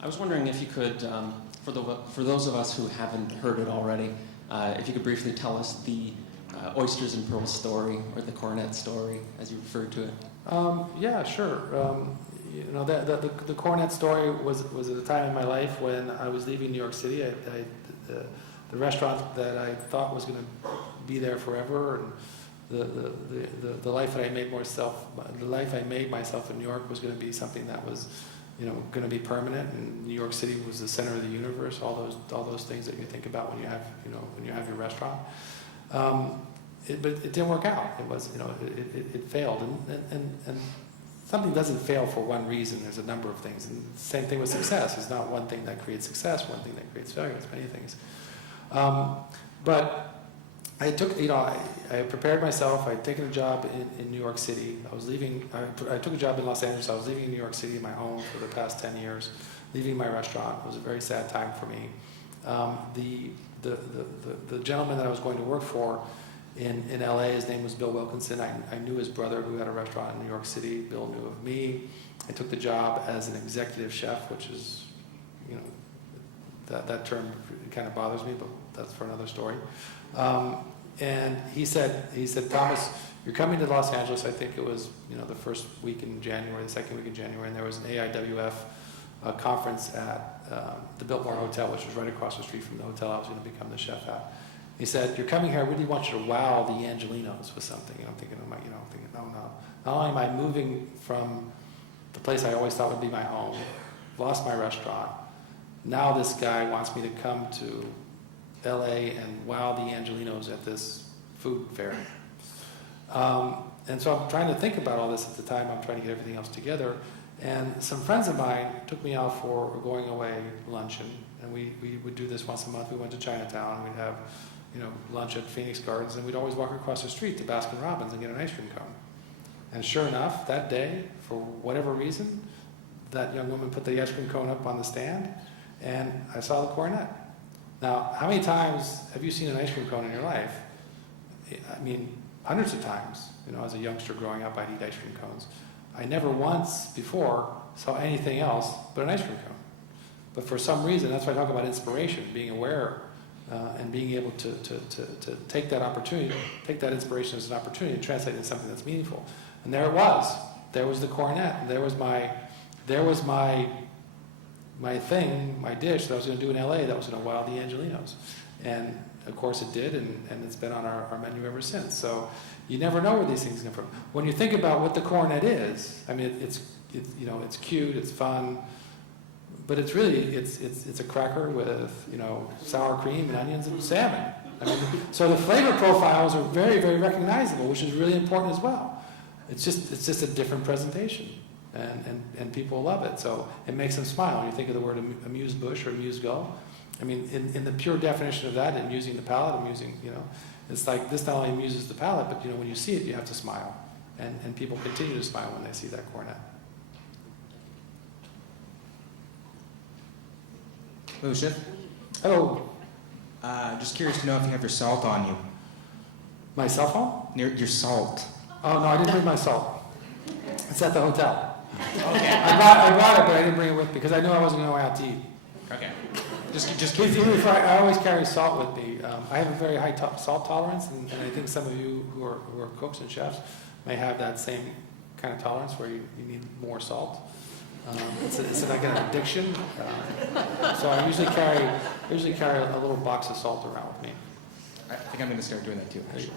I was wondering if you could, for those of us who haven't heard it already, if you could briefly tell us the oysters and pearls story, or the cornet story, as you referred to it. Yeah, sure. The cornet story was at a time in my life when I was leaving New York City. The restaurant that I thought was going to be there forever, and the life that I made myself in New York was going to be something that was, going to be permanent. And New York City was the center of the universe. All those things that you think about when you have your restaurant. But it didn't work out. It was, it failed. And something doesn't fail for one reason. There's a number of things. And same thing with success. It's not one thing that creates success, one thing that creates failure. It's many things. But I took, I prepared myself. I'd taken a job in New York City. I was leaving. I took a job in Los Angeles. I was living in New York City, my home, for the past 10 years. Leaving my restaurant. It was a very sad time for me. The gentleman that I was going to work for in LA, his name was Bill Wilkinson. I knew his brother, who had a restaurant in New York City. Bill knew of me. I took the job as an executive chef, which is, that term kind of bothers me, but that's for another story. And he said, Thomas, you're coming to Los Angeles. I think it was, the first week in January, the second week in January, and there was an AIWF conference at the Biltmore Hotel, which was right across the street from the hotel I was going to become the chef at. He said, you're coming here, I really want you to wow the Angelinos with something. And I'm thinking, no. Not only am I moving from the place I always thought would be my home, lost my restaurant, now this guy wants me to come to LA and wow the Angelinos at this food fair. And so I'm trying to think about all this at the time. I'm trying to get everything else together. And some friends of mine took me out for a going away luncheon. And we would do this once a month. We went to Chinatown. We'd have lunch at Phoenix Gardens, and we'd always walk across the street to Baskin Robbins and get an ice cream cone. And sure enough, that day, for whatever reason, that young woman put the ice cream cone up on the stand, and I saw the cornet. Now, how many times have you seen an ice cream cone in your life? I mean, hundreds of times. As a youngster growing up, I'd eat ice cream cones. I never once before saw anything else but an ice cream cone. But for some reason, that's why I talk about inspiration, being aware and being able to take that opportunity, take that inspiration as an opportunity and translate it into something that's meaningful. And there it was. There was the cornet. There was my thing, my dish that I was going to do in LA that was going to wow the Angelinos. And of course it did, and it's been on our menu ever since. So you never know where these things come from. When you think about what the cornet is, I mean, it's cute, it's fun, but it's really, it's a cracker with, sour cream and onions and salmon. I mean, so the flavor profiles are very, very recognizable, which is really important as well. It's just a different presentation, and people love it. So it makes them smile. When you think of the word amuse-bouche or amuse-gueule, I mean, in the pure definition of that, and using the palate, it's like this not only amuses the palate, but when you see it, you have to smile, and people continue to smile when they see that cornet. Hello, Chef. Hello. Just curious to know if you have your salt on you. My cell phone? Your salt. Oh, no, I didn't bring my salt. It's at the hotel. Okay. I brought it, but I didn't bring it with me because I knew I wasn't going out to eat. Okay. Just I always carry salt with me. I have a very high salt tolerance, and I think some of you who are cooks and chefs may have that same kind of tolerance where you need more salt. It's like an addiction. So I usually carry a little box of salt around with me. I think I'm going to start doing that too, actually.